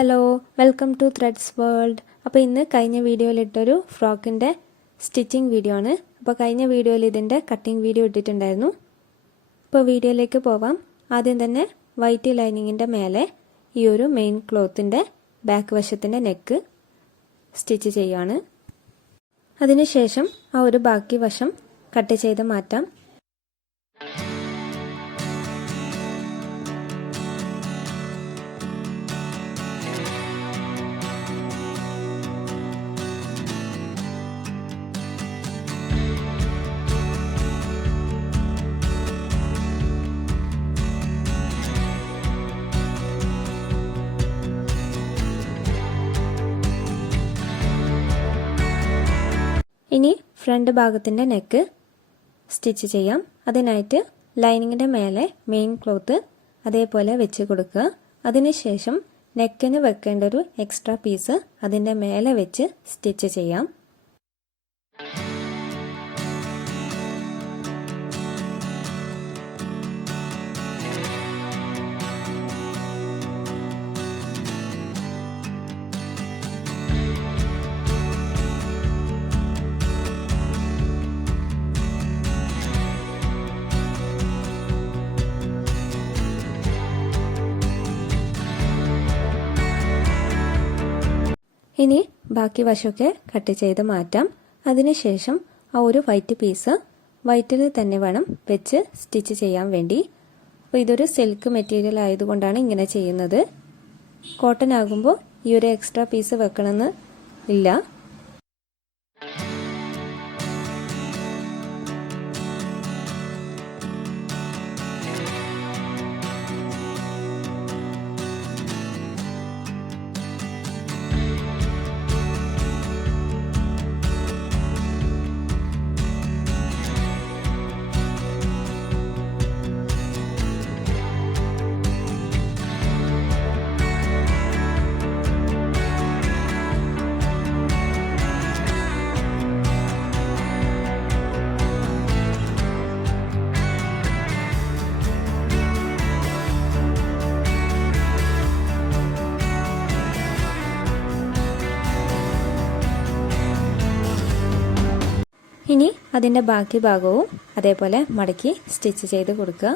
Hello, welcome to threads world. അപ്പോൾ ഇന്ന് കഴിഞ്ഞ വീഡിയോയിലിട്ടൊരു ഫ്രോക്കിൻ്റെ സ്റ്റിച്ചിങ് വീഡിയോ ആണ്. അപ്പോൾ കഴിഞ്ഞ വീഡിയോയിൽ ഇതിൻ്റെ കട്ടിങ് വീഡിയോ ഇട്ടിട്ടുണ്ടായിരുന്നു. അപ്പോൾ വീഡിയോയിലേക്ക് പോവാം. ആദ്യം തന്നെ വൈറ്റ് ലൈനിങ്ങിൻ്റെ മേലെ ഈ ഒരു മെയിൻ ക്ലോത്തിൻ്റെ ബാക്ക് വശത്തിൻ്റെ നെക്ക് സ്റ്റിച്ച് ചെയ്യുകയാണ്. അതിനുശേഷം ആ ഒരു ബാക്കി വശം കട്ട് ചെയ്ത് മാറ്റാം. ഇനി ഫ്രണ്ട് ഭാഗത്തിൻ്റെ നെക്ക് സ്റ്റിച്ച് ചെയ്യാം. അതിനായിട്ട് ലൈനിങ്ങിൻ്റെ മേലെ മെയിൻ ക്ലോത്ത് അതേപോലെ വെച്ച് കൊടുക്കുക. അതിനുശേഷം നെക്കിന് വെക്കേണ്ട ഒരു എക്സ്ട്രാ പീസ് അതിൻ്റെ മേലെ വെച്ച് സ്റ്റിച്ച് ചെയ്യാം. ഇനി ബാക്കി വശമൊക്കെ കട്ട് ചെയ്ത് മാറ്റാം. അതിനുശേഷം ആ ഒരു വൈറ്റ് പീസ് വൈറ്റിൽ തന്നെ വേണം വെച്ച് സ്റ്റിച്ച് ചെയ്യാൻ വേണ്ടി. അപ്പോൾ ഇതൊരു സിൽക്ക് മെറ്റീരിയൽ ആയതുകൊണ്ടാണ് ഇങ്ങനെ ചെയ്യുന്നത്. കോട്ടൺ ആകുമ്പോൾ ഈ ഒരു എക്സ്ട്രാ പീസ് വെക്കണമെന്ന് ഇല്ല. ഇനി അതിൻ്റെ ബാക്കി ഭാഗവും അതേപോലെ മടക്കി സ്റ്റിച്ച് ചെയ്ത് കൊടുക്കുക.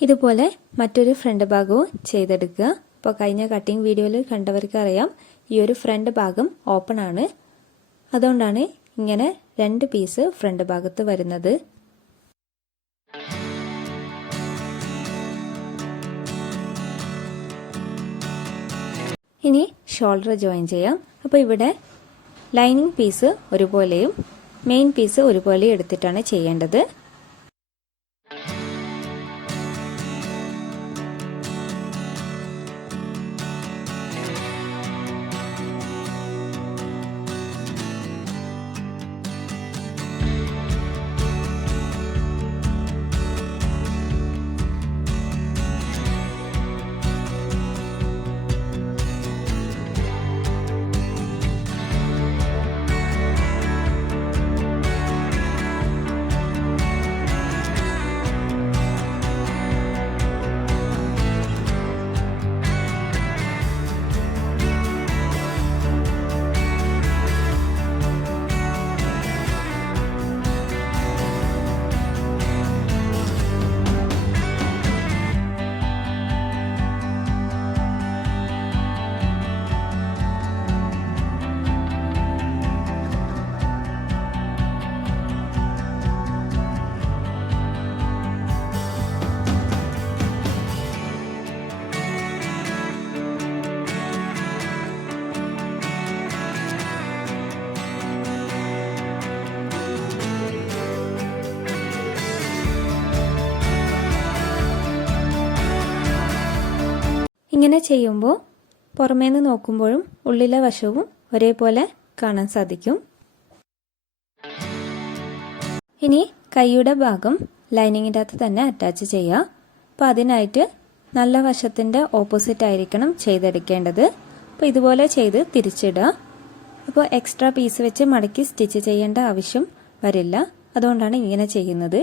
ഇതുപോലെ മറ്റൊരു ഫ്രണ്ട് ഭാഗവും ചെയ്തെടുക്കുക. ഇപ്പോൾ കഴിഞ്ഞ കട്ടിങ് വീഡിയോയിൽ കണ്ടവർക്ക് അറിയാം, ഈ ഒരു ഫ്രണ്ട് ഭാഗം ഓപ്പൺ ആണ്. അതുകൊണ്ടാണ് ഇങ്ങനെ 2 പീസ് ഫ്രണ്ട് ഭാഗത്ത് വരുന്നത്. ഇനി ഷോൾഡർ ജോയിൻ ചെയ്യാം. അപ്പോൾ ഇവിടെ ലൈനിങ് പീസ് ഒരുപോലെയും മെയിൻ പീസ് ഒരുപോലെയും എടുത്തിട്ടാണ് ചെയ്യേണ്ടത്. ഇങ്ങനെ ചെയ്യുമ്പോൾ പുറമേന്ന് നോക്കുമ്പോഴും ഉള്ളിലെ വശവും ഒരേപോലെ കാണാൻ സാധിക്കും. ഇനി കൈയുടെ ഭാഗം ലൈനിങ്ങിൻ്റെ അകത്ത് തന്നെ അറ്റാച്ച് ചെയ്യുക. അപ്പോൾ അതിനായിട്ട് നല്ല വശത്തിൻ്റെ ഓപ്പോസിറ്റ് ആയിരിക്കണം ചെയ്തെടുക്കേണ്ടത്. അപ്പോൾ ഇതുപോലെ ചെയ്ത് തിരിച്ചിടുക. അപ്പോൾ എക്സ്ട്രാ പീസ് വെച്ച് മടക്കി സ്റ്റിച്ച് ചെയ്യേണ്ട ആവശ്യം വരില്ല. അതുകൊണ്ടാണ് ഇങ്ങനെ ചെയ്യുന്നത്.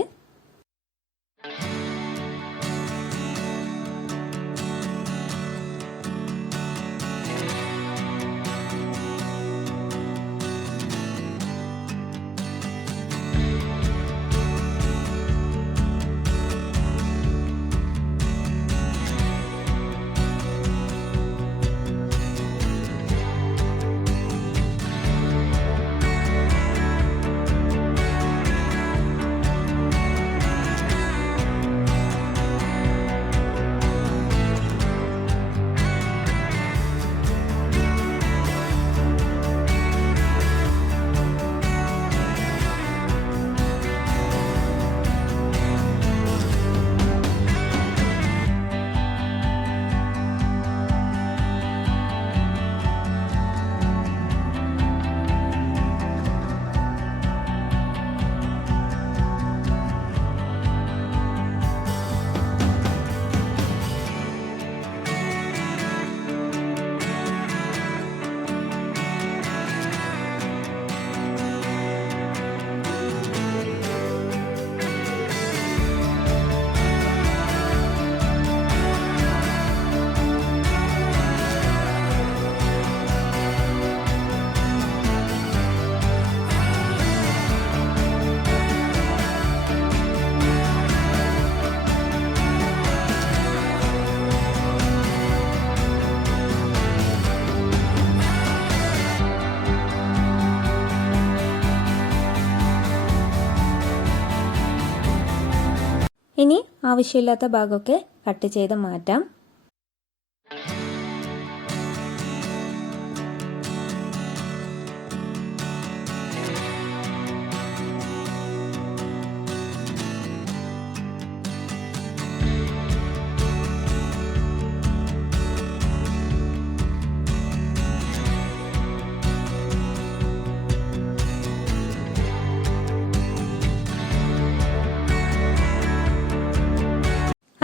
ഇനി ആവശ്യമില്ലാത്ത ഭാഗമൊക്കെ കട്ട് ചെയ്ത് മാറ്റാം.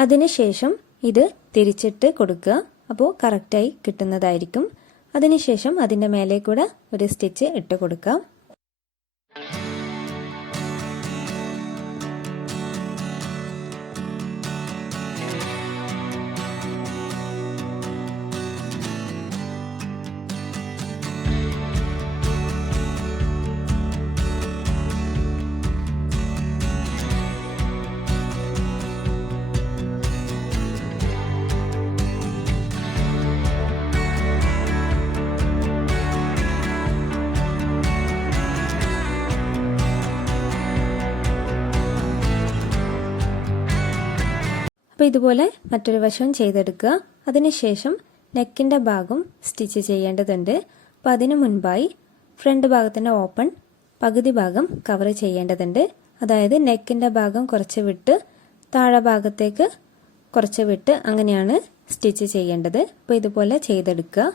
അതിനുശേഷം ഇത് തിരിച്ചിട്ട് കൊടുക്കുക. അപ്പോൾ കറക്റ്റായി കിട്ടുന്നതായിരിക്കും. അതിനുശേഷം അതിൻ്റെ മേലെ കൂടെ ഒരു സ്റ്റിച്ച് ഇട്ട് കൊടുക്കാം. അപ്പോൾ ഇതുപോലെ മറ്റൊരു വശവും ചെയ്തെടുക്കുക. അതിനുശേഷം നെക്കിൻ്റെ ഭാഗം സ്റ്റിച്ച് ചെയ്യേണ്ടതുണ്ട്. അപ്പോൾ അതിനു മുൻപായി ഫ്രണ്ട് ഭാഗത്തിൻ്റെ ഓപ്പൺ പകുതി ഭാഗം കവർ ചെയ്യേണ്ടതുണ്ട്. അതായത് നെക്കിൻ്റെ ഭാഗം കുറച്ച് വിട്ട് താഴെ ഭാഗത്തേക്ക് കുറച്ച് വിട്ട് അങ്ങനെയാണ് സ്റ്റിച്ച് ചെയ്യേണ്ടത്. അപ്പോൾ ഇതുപോലെ ചെയ്തെടുക്കുക.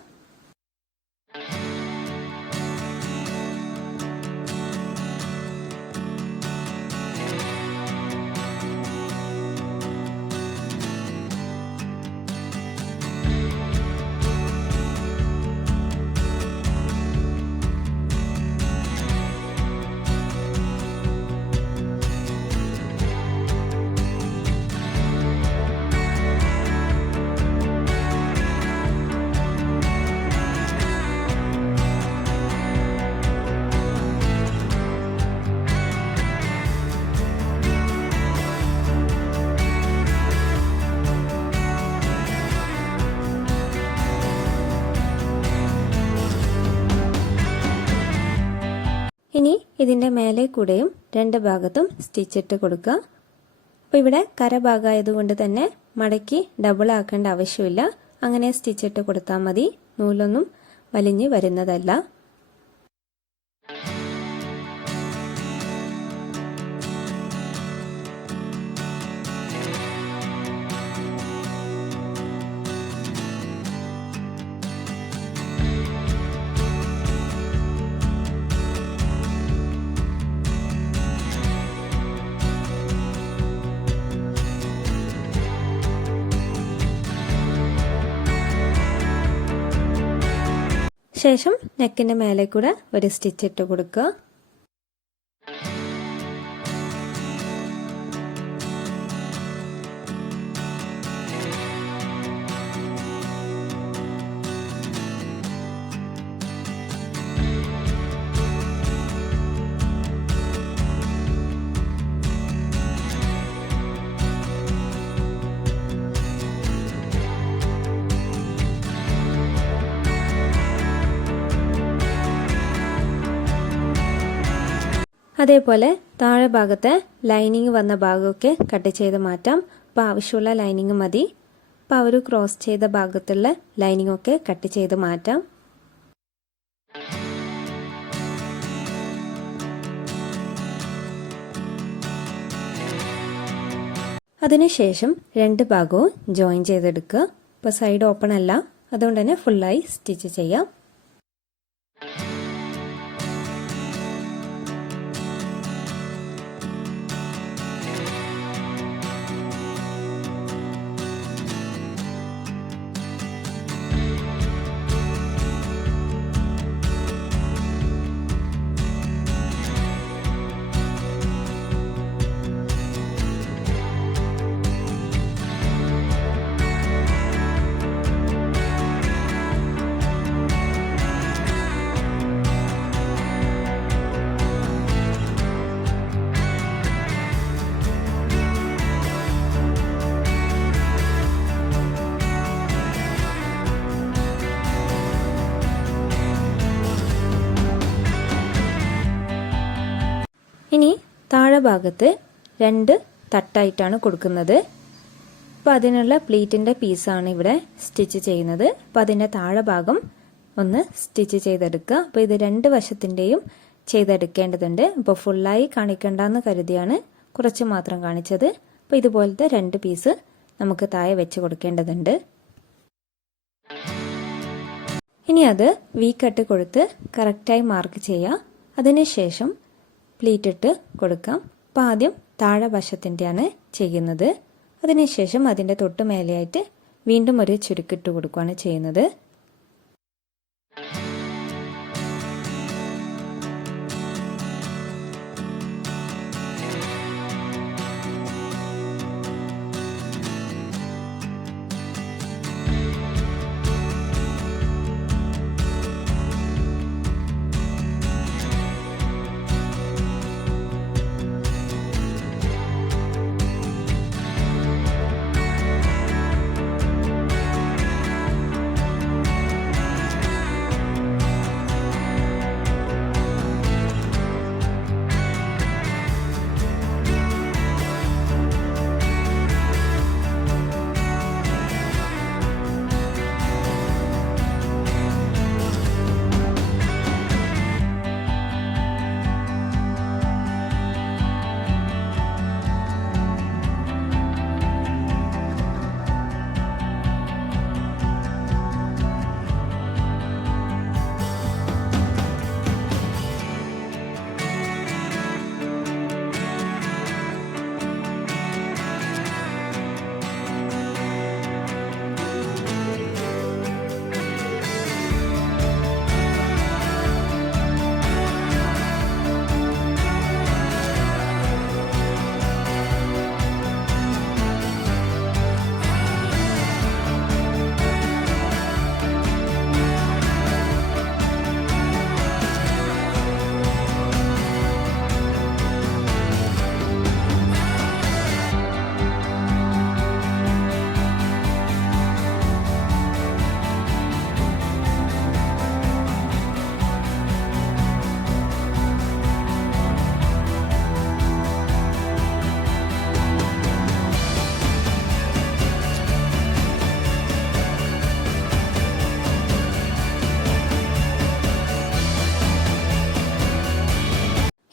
ഇനി ഇതിൻ്റെ മേലെ കൂടെയും രണ്ട് ഭാഗത്തും സ്റ്റിച്ചിട്ട് കൊടുക്കുക. അപ്പോൾ ഇവിടെ കരഭാഗമായതുകൊണ്ട് തന്നെ മടക്കി ഡബിൾ ആക്കേണ്ട ആവശ്യമില്ല. അങ്ങനെ സ്റ്റിച്ചിട്ട് കൊടുത്താൽ മതി. നൂലൊന്നും വലിഞ്ഞ് വരുന്നതല്ല. ശേഷം നെക്കിൻ്റെ മേലെ കൂടെ ഒരു സ്റ്റിച്ച് ഇട്ട് കൊടുക്കുക. അതേപോലെ താഴെ ഭാഗത്തെ ലൈനിങ് വന്ന ഭാഗമൊക്കെ കട്ട് ചെയ്ത് മാറ്റാം. അപ്പോൾ ആവശ്യമുള്ള ലൈനിങ് മതി. അപ്പോൾ ആ ഒരു ക്രോസ് ചെയ്ത ഭാഗത്തുള്ള ലൈനിങ് ഒക്കെ കട്ട് ചെയ്ത് മാറ്റാം. അതിനുശേഷം രണ്ട് ഭാഗവും ജോയിൻ ചെയ്തെടുക്കുക. ഇപ്പോൾ സൈഡ് ഓപ്പൺ അല്ല, അതുകൊണ്ട് തന്നെ ഫുള്ളായി സ്റ്റിച്ച് ചെയ്യാം. ഇനി താഴെ ഭാഗത്ത് രണ്ട് തട്ടായിട്ടാണ് കൊടുക്കുന്നത്. അപ്പോൾ അതിനുള്ള പ്ലീറ്റിൻ്റെ പീസാണ് ഇവിടെ സ്റ്റിച്ച് ചെയ്യുന്നത്. അപ്പോൾ അതിൻ്റെ താഴെ ഭാഗം ഒന്ന് സ്റ്റിച്ച് ചെയ്തെടുക്കുക. അപ്പോൾ ഇത് രണ്ട് വശത്തിൻ്റെയും ചെയ്തെടുക്കേണ്ടതുണ്ട്. അപ്പോൾ ഫുള്ളായി കാണിക്കേണ്ടെന്ന് കരുതിയാണ് കുറച്ച് മാത്രം കാണിച്ചത്. അപ്പോൾ ഇതുപോലത്തെ രണ്ട് പീസ് നമുക്ക് താഴെ വെച്ച് കൊടുക്കേണ്ടതുണ്ട്. ഇനി അത് വി കട്ട് കൊടുത്ത് കറക്റ്റായി മാർക്ക് ചെയ്യുക. അതിനുശേഷം പ്ലീറ്റ് ഇട്ട് കൊടുക്കാം. അപ്പോൾ ആദ്യം താഴെ വശത്തിൻ്റെയാണ് ചെയ്യുന്നത്. അതിനുശേഷം അതിൻ്റെ തൊട്ട് മേലെയായിട്ട് വീണ്ടും ഒരു ചുരുക്കിട്ട് കൊടുക്കുകയാണ് ചെയ്യുന്നത്.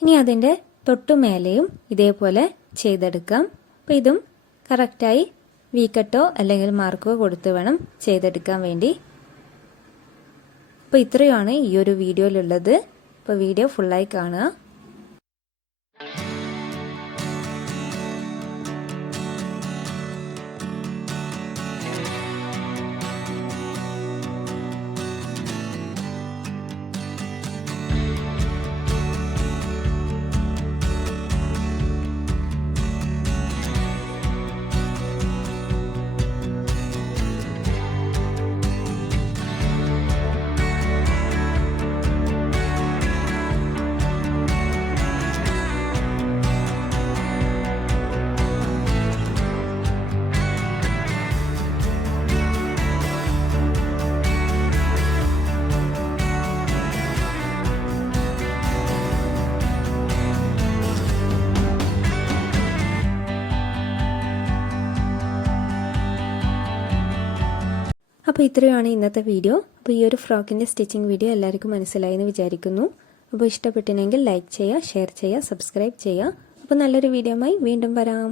ഇനി അതിൻ്റെ തൊട്ടുമേലെയും ഇതേപോലെ ചെയ്തെടുക്കാം. അപ്പോൾ ഇതും കറക്റ്റായി വി കട്ടോ അല്ലെങ്കിൽ മാർക്കോ കൊടുത്ത് വേണം ചെയ്തെടുക്കാൻ വേണ്ടി. അപ്പോൾ ഇത്രയുമാണ് ഈ ഒരു വീഡിയോയിലുള്ളത്. അപ്പോൾ വീഡിയോ ഫുള്ളായി കാണുക. അപ്പോൾ ഇത്രയാണ് ഇന്നത്തെ വീഡിയോ. അപ്പോൾ ഈ ഒരു ഫ്രോക്കിൻ്റെ സ്റ്റിച്ചിങ് വീഡിയോ എല്ലാവർക്കും മനസ്സിലായി എന്ന് വിചാരിക്കുന്നു. അപ്പോൾ ഇഷ്ടപ്പെട്ടിനെങ്കിൽ ലൈക്ക് ചെയ്യുക, ഷെയർ ചെയ്യുക, സബ്സ്ക്രൈബ് ചെയ്യുക. അപ്പോൾ നല്ലൊരു വീഡിയോയുമായി വീണ്ടും വരാം.